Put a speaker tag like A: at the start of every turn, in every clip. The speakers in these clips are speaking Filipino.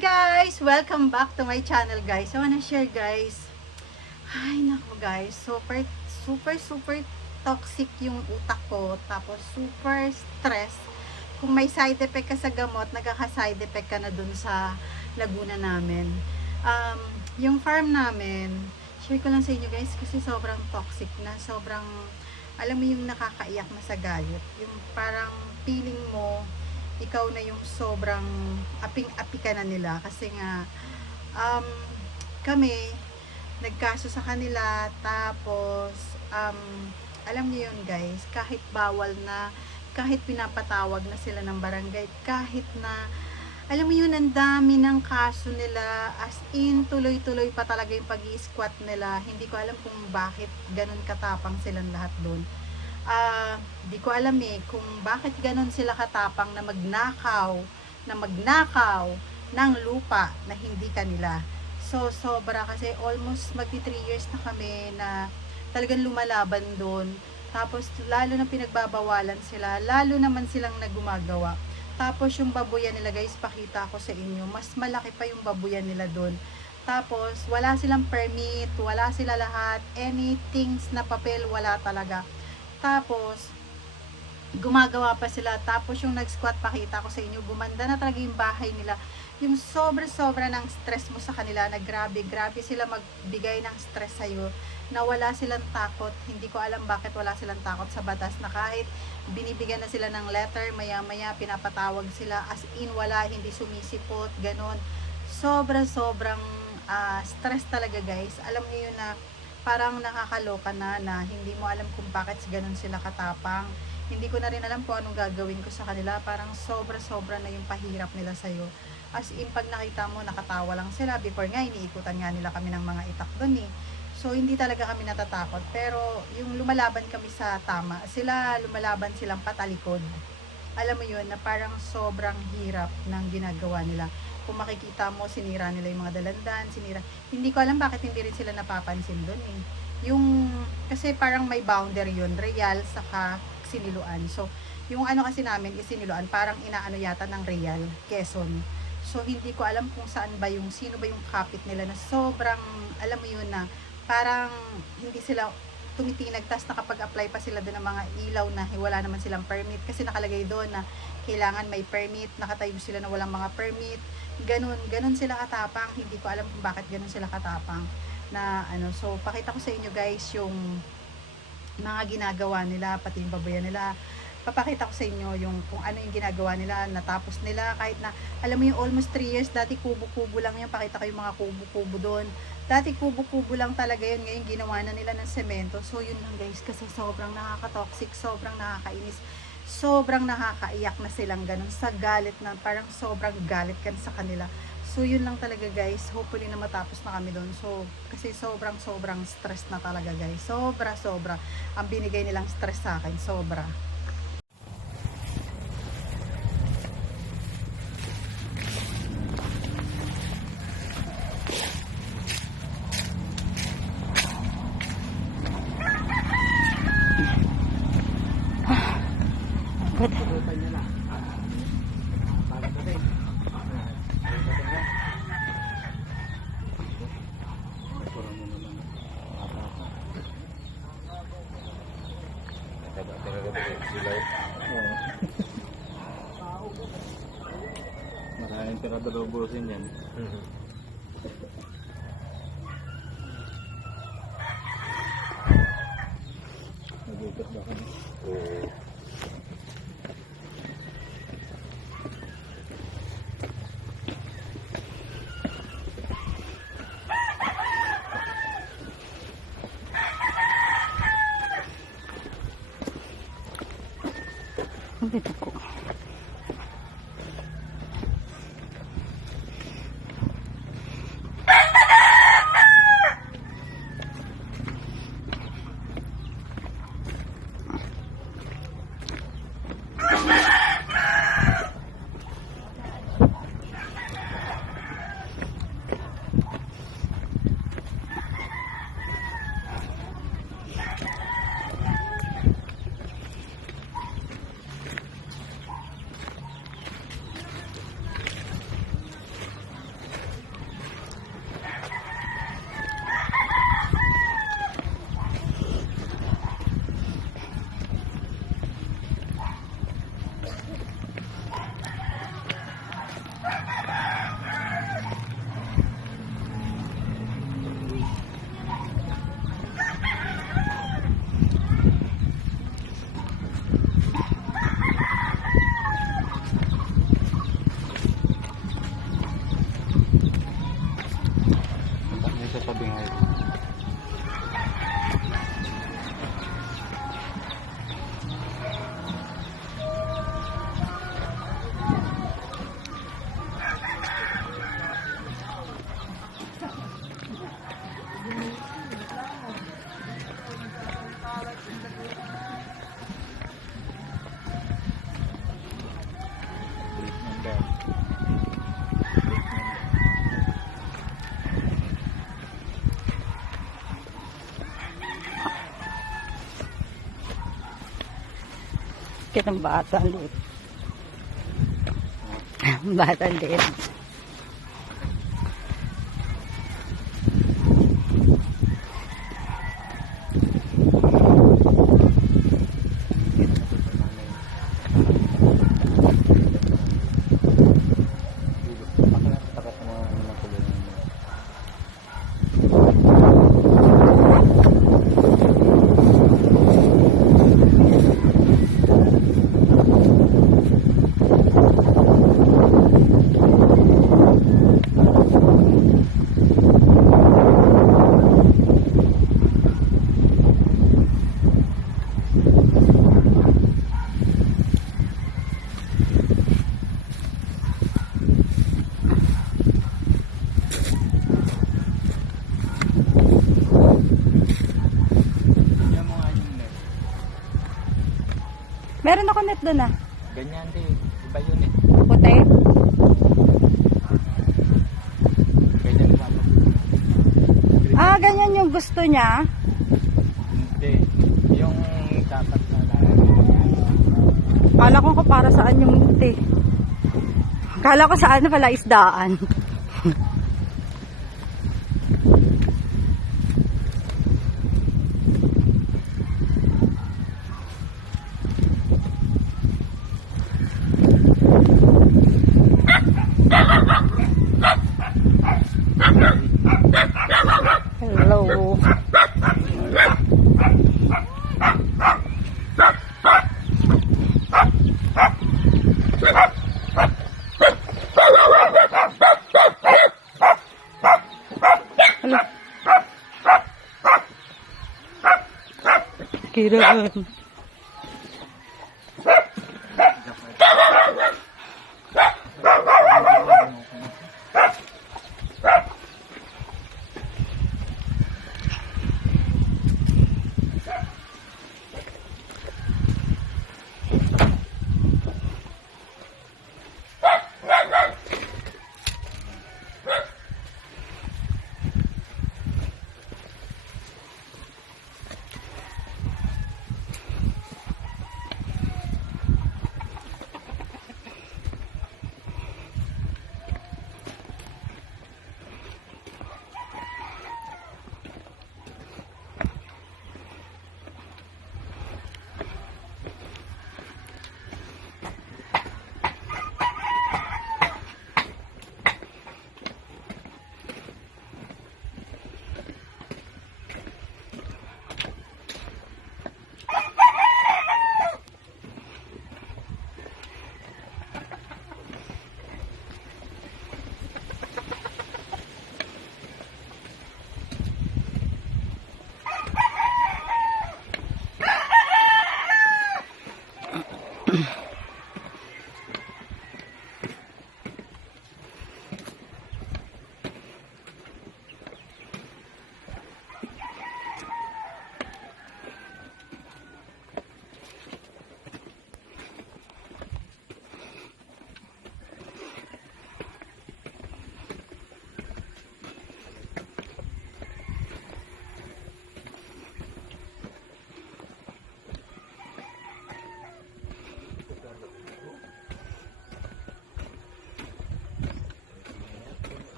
A: guys! Welcome back to my channel guys. I wanna share guys. Ay nako guys, super super super toxic yung utak ko. Tapos super stress. Kung may side effect ka sa gamot, nagkaka-side effect ka na dun sa Laguna namin. Um, yung farm namin, share ko lang sa inyo guys kasi sobrang toxic na. Sobrang, alam mo yung nakakaiyak na sa galit. Yung parang feeling mo, ikaw na yung sobrang aping-api ka na nila. Kasi nga um, kami nagkaso sa kanila tapos um, alam niyo yun guys kahit bawal na kahit pinapatawag na sila ng barangay kahit na alam mo yun ang dami ng kaso nila as in tuloy-tuloy pa talaga yung pag squat nila. Hindi ko alam kung bakit ganun katapang silang lahat doon ah, di ko alam eh kung bakit ganon sila katapang na magnakaw, na magnakaw ng lupa na hindi kanila. So, sobra kasi almost magti 3 years na kami na talagang lumalaban doon. Tapos, lalo na pinagbabawalan sila, lalo naman silang nagumagawa. Tapos, yung babuyan nila guys, pakita ko sa inyo, mas malaki pa yung babuyan nila doon. Tapos, wala silang permit, wala sila lahat, anything na papel, wala talaga. Tapos, gumagawa pa sila. Tapos yung nag-squat, pakita ko sa inyo, gumanda na talaga yung bahay nila. Yung sobra-sobra ng stress mo sa kanila, na grabe, grabe sila magbigay ng stress sa'yo, na wala silang takot. Hindi ko alam bakit wala silang takot sa batas, na kahit binibigyan na sila ng letter, maya-maya pinapatawag sila, as in wala, hindi sumisipot, ganon. Sobra-sobrang ah, stress talaga guys. Alam niyo na parang nakakaloka na na hindi mo alam kung bakit ganun sila katapang. Hindi ko na rin alam kung anong gagawin ko sa kanila. Parang sobra-sobra na yung pahirap nila sa'yo. As in, pag nakita mo, nakatawa lang sila. Before nga, iniikutan nga nila kami ng mga itak doon eh. So, hindi talaga kami natatakot. Pero, yung lumalaban kami sa tama, sila lumalaban silang patalikod. Alam mo yun, na parang sobrang hirap ng ginagawa nila. Kung makikita mo, sinira nila yung mga dalandan, sinira. Hindi ko alam bakit hindi rin sila napapansin doon eh. Yung, kasi parang may boundary yun, real saka siniluan. So, yung ano kasi namin is siniluan, parang inaano yata ng real, Quezon. So, hindi ko alam kung saan ba yung, sino ba yung kapit nila na sobrang, alam mo yun na, parang hindi sila tumitinag, tas nakapag-apply pa sila doon ng mga ilaw na wala naman silang permit. Kasi nakalagay doon na kailangan may permit, nakatayo sila na walang mga permit, ganun, ganun sila katapang, hindi ko alam kung bakit ganun sila katapang. Na ano, so pakita ko sa inyo guys yung mga ginagawa nila, pati yung babayan nila, papakita ko sa inyo yung kung ano yung ginagawa nila, natapos nila, kahit na, alam mo yung almost 3 years, dati kubo-kubo lang yung, pakita ko yung mga kubo-kubo doon, dati kubo-kubo lang talaga yun, ngayon ginawa na nila ng semento, so yun lang guys, kasi sobrang nakaka-toxic, sobrang nakakainis, sobrang nakakaiyak na silang ganun, sa galit na, parang sobrang galit kan sa kanila, So, yun lang talaga guys. Hopefully na matapos na kami doon. So, kasi sobrang sobrang stress na talaga guys. Sobra sobra. Ang binigay nilang stress sa akin. Sobra.
B: Maraming tirado lubusin yan.
C: ng bata. Bata liit. Kala ko sa ano pala isdaan.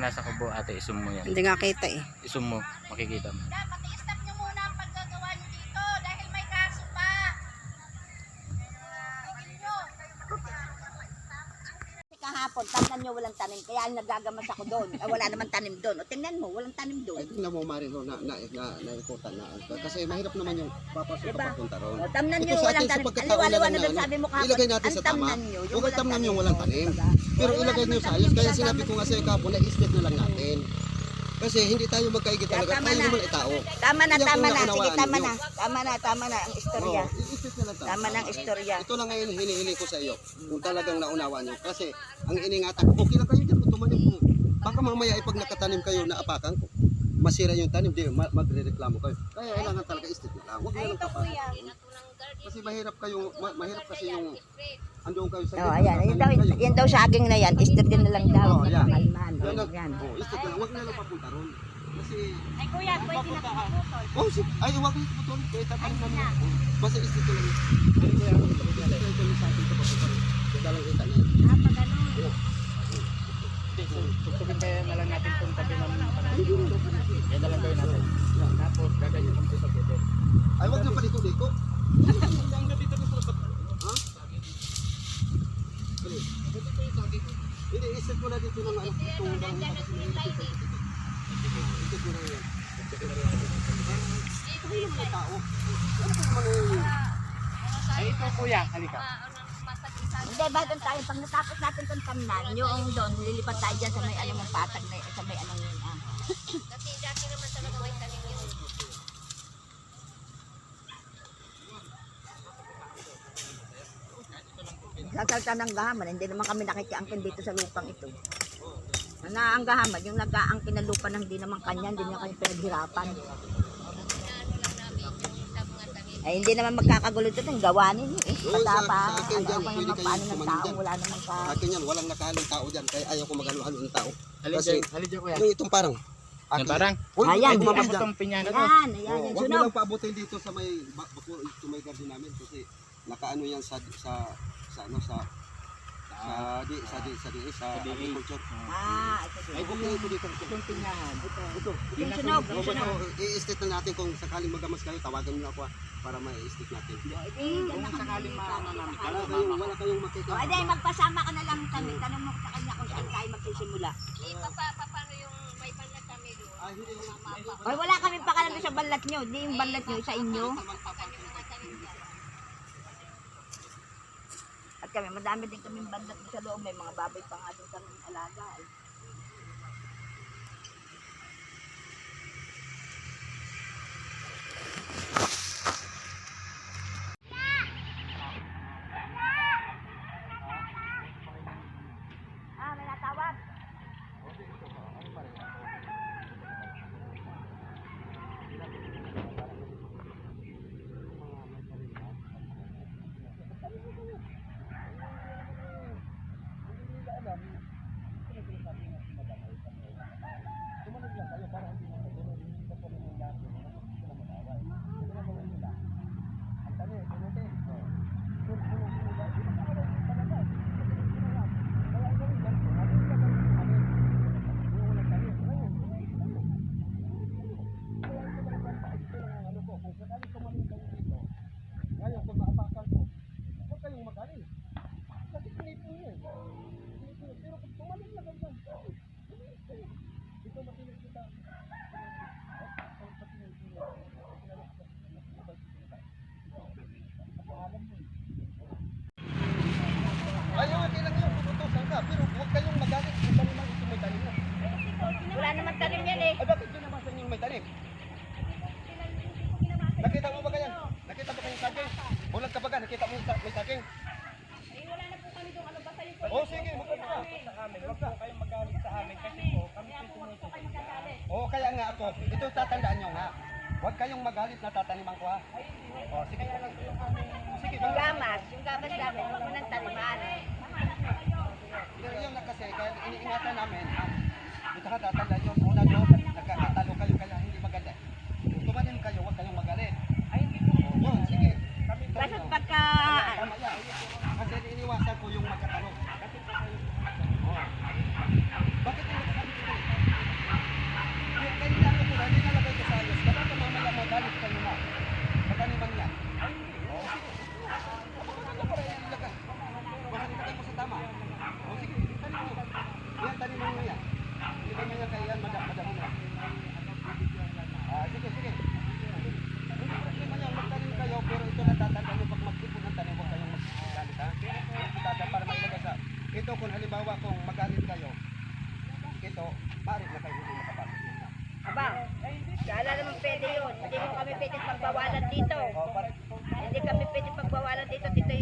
B: Nasa kubo ate, isum mo yan.
C: Hindi nga kita eh.
B: Isum mo, makikita mo.
D: Dapat i-stop nyo muna ang paggagawa nyo dito dahil may kaso pa. Tigil nyo.
E: kahapon, tingnan nyo walang tanim. Kaya nagagamas ako doon. Eh, wala naman tanim doon. O tingnan mo, walang tanim
F: Ay,
E: doon.
F: tingnan mo Marin, ho, na, na, na, naikutan na. Kasi mahirap naman yung papasok
E: Diba?
F: papunta ron.
E: O tingnan nyo walang tanim.
F: lang
E: na
F: na
E: doon sabi mo kahapon.
F: ilagay natin
E: ang
F: sa tama.
E: tamnan nyo,
F: Huwag ang tamnan yung walang tanim. Pero ilagay nyo sa ayos. Kaya sinabi ko nga sa'yo kahapon, na-split na lang natin. Kasi hindi tayo magkaigit talaga.
E: tama
F: Tayo
E: na.
F: naman ay tao.
E: Tama na, tama na. Sige, tama na. Tama na, tama na ang istorya.
F: Oo, i-split na lang tayo.
E: Tama na ang istorya.
F: Ito lang ngayon hinihiling ko sa iyo. Kung talagang naunawaan nyo. Kasi ang iningatan ko, okay lang kayo dyan kung tumanim ko. Baka mamaya ay pag nakatanim kayo na apakan ko, masira yung tanim, di ma- magre-reklamo kayo. Kaya kailangan talaga istit na lang. Huwag na lang. Kasi mahirap kayo, ma- mahirap kasi yung andun kayo sa
E: Oh, ayan. Yan daw,
F: kayo.
E: yan daw saging na yan. Istorya na lang daw.
F: Oh, yan.
E: Kalman.
F: Yan
E: Oh,
F: lang.
E: yan.
F: Oh, istit na lang. Huwag na lang papunta ron. Kasi,
D: Ay kuya, pwede na
F: oh, si, ay, huwag na putol. Kaya namin. Oh, Basta istit na lang. Kaya kaya, kaya kaya sa atin ito papunta ron. Kaya lang kita niya.
B: Tutugin kaya na lang natin itong tabi ng Kaya na lang gawin natin. Tapos, gaganyan mo sa pwede.
F: Ay, huwag na paliko-liko. Ha? Hindi, isip mo na dito ng ano, kasi may isip ko. Na yan. Ito yung tao. Ano naman yung...
B: Ay, ito kuya, halika.
E: Hindi, bakit tayo? Pag natapos natin itong tamnan, yung doon, lilipat tayo dyan sa may ano mong patag na, sa may anong. Ah.
D: Kasi dati naman talaga may tanim yun.
E: Sasalta ng gahaman, hindi naman kami nakikiangkin dito sa lupang ito. Na ang gahaman, yung nag-aangkin ng lupa ng hindi naman kanya, hindi niya kanya pinaghirapan. Ay, hindi naman magkakagulo ito, yung gawa ninyo eh. Basta pa, ano
F: dyan,
E: pa yung paano ng tao,
F: dyan.
E: wala naman ka.
F: Akin yan, walang nakahalong tao dyan. Kaya ayaw ko maghalo-halo ng tao.
B: Halika,
F: Kasi-
B: halika kuya.
F: Yung itong parang...
B: Yan parang,
F: Uy,
E: Ayan,
F: dyan.
B: itong pinya na to.
E: Ayan, ayan,
F: Oo,
E: yung
F: Huwag mo lang paabutin dito sa may bak- bako, sa may garden namin kasi nakaano yan sa sa sa ano sa sa Sa di sa di sa di sa agriculture.
E: Ah,
F: Ay, bukay ito dito.
B: Itong tinyahan. Ito.
F: Ito.
E: Yung sunog,
F: i-estate na natin kung sakaling magamas kayo, tawagan niyo ako ah, para ma-estate natin.
B: Kung sakaling maano namin.
F: Wala kayong, wala kayong makita.
E: O, edi, magpasama ka na lang kami. Tanong mo sa kanya kung saan tayo magsisimula.
D: Eh, papa, paano yung may panlat
E: Oy, wala kami pakalan sa balat nyo. Hindi yung balat nyo sa inyo. At kami, madami din kami balat sa loob. May mga baboy pa nga doon kami alaga. Eh. Ah, may natawag.
F: Ngayon, kung maapakan ko, huwag kayong magaling. Kasi pinipin niyo eh. Pinipin. Pero kung tumalim na ganyan, ito matinig kita. Ayaw, okay lang yun. Puputusan ka. Pero huwag kayong magalit kung tanim ang ito may tanim na.
E: Wala naman tanim yan eh.
F: Ay, bakit yun naman sa inyong may tanim? Nakita mo ba ganyan? Nakita mo kayong saging? Bulag ka ba ka? Nakita mo yung sa- may saging? Oh, sige, magkano ka? Sa amin, wag po kayong magalit sa amin kasi po, kami po tumutuloy. Oo, kaya nga ako, ito tatandaan nyo nga. Huwag kayong magalit na tataniman ko ha. Oh, sige. Sige,
E: Yung
F: ba?
E: gamas, yung gamas namin, huwag mo nang taliman.
F: Yun yun na kasi, kaya iniingatan namin. ha? Ito ka tatandaan nyo, una doon, nagkakatalo kayo, kaya hindi maganda. Kung tumanim kayo, huwag kayong magalit. Ay, hindi po. Yun, sige. Kami
E: Basta pagka...
F: Kasi iniwasan ko yung magkatalo. Oh. Bakit hindi ka kami tuloy? Yung kanina ako po, hindi nalagay ko sa ayos. Kapag mamaya magalit kayo na. Mataniman yan. Ay, hindi. Oh, sige. Kapag ano para ilagay? Baka nilagay ko sa tama. Oh, sige. Tanim mo. Yan, taniman mo yan. Hindi ba niya kaya yan, madam, madam mo na. Ah, sige, sige. Hindi problema yan, magtanim kayo, pero ito natatanda nyo pag mag-ipon ng tanim, huwag kayong magalit ha. Tata para mailagay sa, ito kung halimbawa kung magalit kayo, ito, maaari na kayo hindi makapasok.
E: Aba, kala naman pwede yun. Hindi mo kami pwede pagbawalan dito.
F: O, para,
E: Hindi kami pwede pagbawalan dito. Dito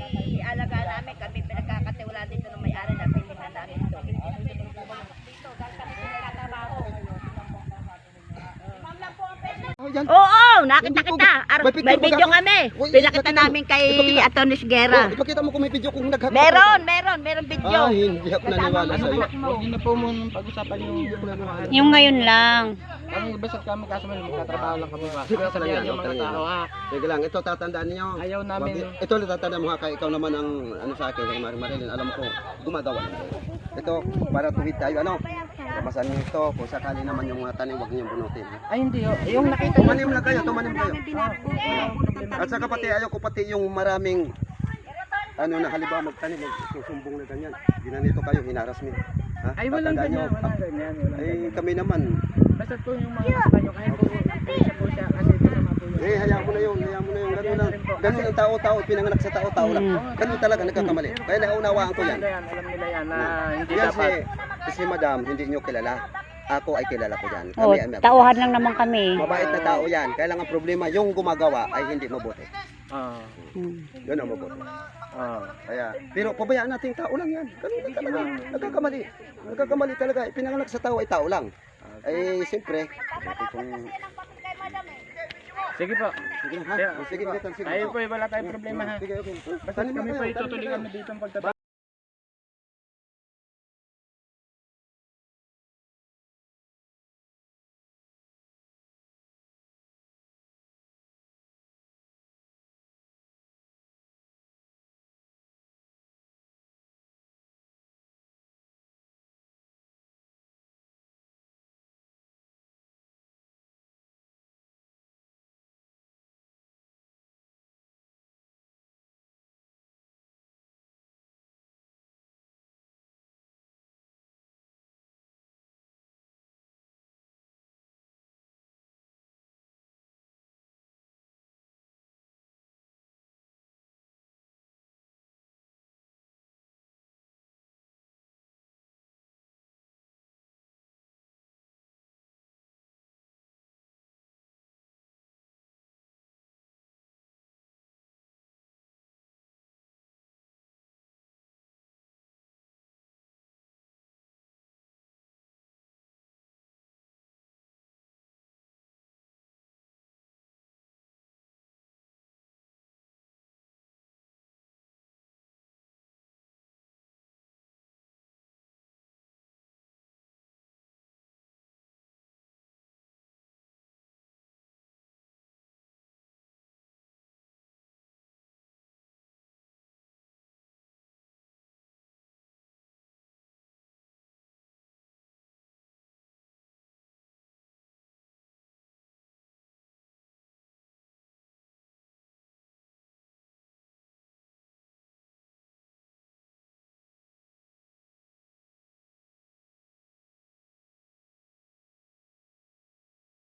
E: alaga namin. Kami pinagkakatiwala dito ng may-ari na pilihan namin ito. Dito, dahil kami pinagkatrabaho.
F: oh, yan.
E: Oo, nakita
F: Hindi ko-
E: kita. Ar-
F: may picture ba
E: video
F: ka?
E: kami.
F: Uy,
E: Pinakita
F: ipakita mo.
E: namin kay
F: Ipakita.
E: Atonis
F: Oh,
E: Guerra.
F: ipakita mo kung may video kung naghahatak.
E: Meron, meron, meron video.
F: Ah, hindi ako naniwala sa iyo.
B: Huwag niyo na po muna pag-usapan yung
C: Yung ngayon lang.
B: Kami basat kami kaso may magtatrabaho lang kami ba?
F: Sige, lang yan,
B: yung mga
F: lang
B: tao ha.
F: Sige lang, ito tatandaan niyo.
B: Ayaw namin.
F: Wag- Ito natatandaan mo ha, kaya ikaw naman ang ano sa akin, kay Mari Marilyn, alam ko, gumagawa. Ito, para tuwid tayo, ano? Kapasan niyo ito, kung sakali naman yung mga tanim, huwag niyong bunutin. ha?
B: Ay hindi oh. Yung nakita
F: Tumanim lang kayo, tumanim kayo. At saka pati, ayaw ko pati yung maraming, ano na, halimbawa magtanim, magsusumbong na ganyan. Ginanito kayo, hinaras mo. Ha?
B: Ay walang
F: Tatandaan niyo,
B: ganyan, walang ganyan. Walang
F: Ay, kami naman,
B: Basta po yung mga kasama nyo, kaya po siya po siya kasi kasama po yun.
F: Eh, hayaan mo na yun, hayaan mo na yun. Ganun lang. Ganun ang tao-tao, pinanganak sa tao-tao lang. Ganun talaga, nagkakamali. Kaya naunawaan ko yan.
B: Alam nila yan, alam nila yan na hindi
F: Yan
B: dapat.
F: si, si madam, hindi nyo kilala. Ako ay kilala ko yan.
C: Oh,
F: Kami ay
C: tauhan lang naman kami.
F: Mabait na tao yan. Kaya lang ang problema, yung gumagawa ay hindi mabuti.
B: Ah.
C: Hmm.
F: Yun ang mabuti.
B: Ah.
F: Kaya, pero pabayaan natin tao lang yan. Ganun lang talaga. Nagkakamali. Nagkakamali talaga. Pinanganak sa tao ay tao lang. Ay, siyempre, kung...
B: Sige po.
F: Sige, ha? Sige, sige, sige.
B: Tayo po, wala tayong problema ha.
F: Sige, okay.
B: Basta kami po itutuloy kami dito ang pagtatrabaho.